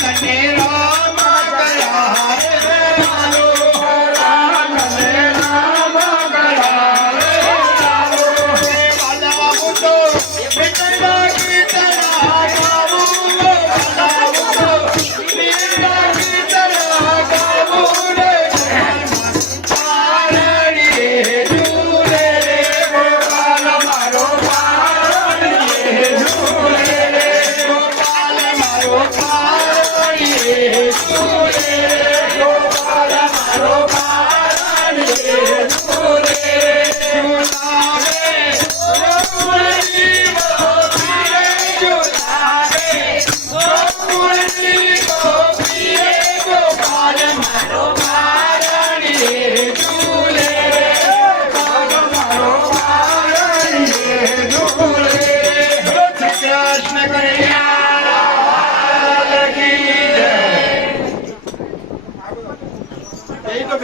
கண்ணே Yeah.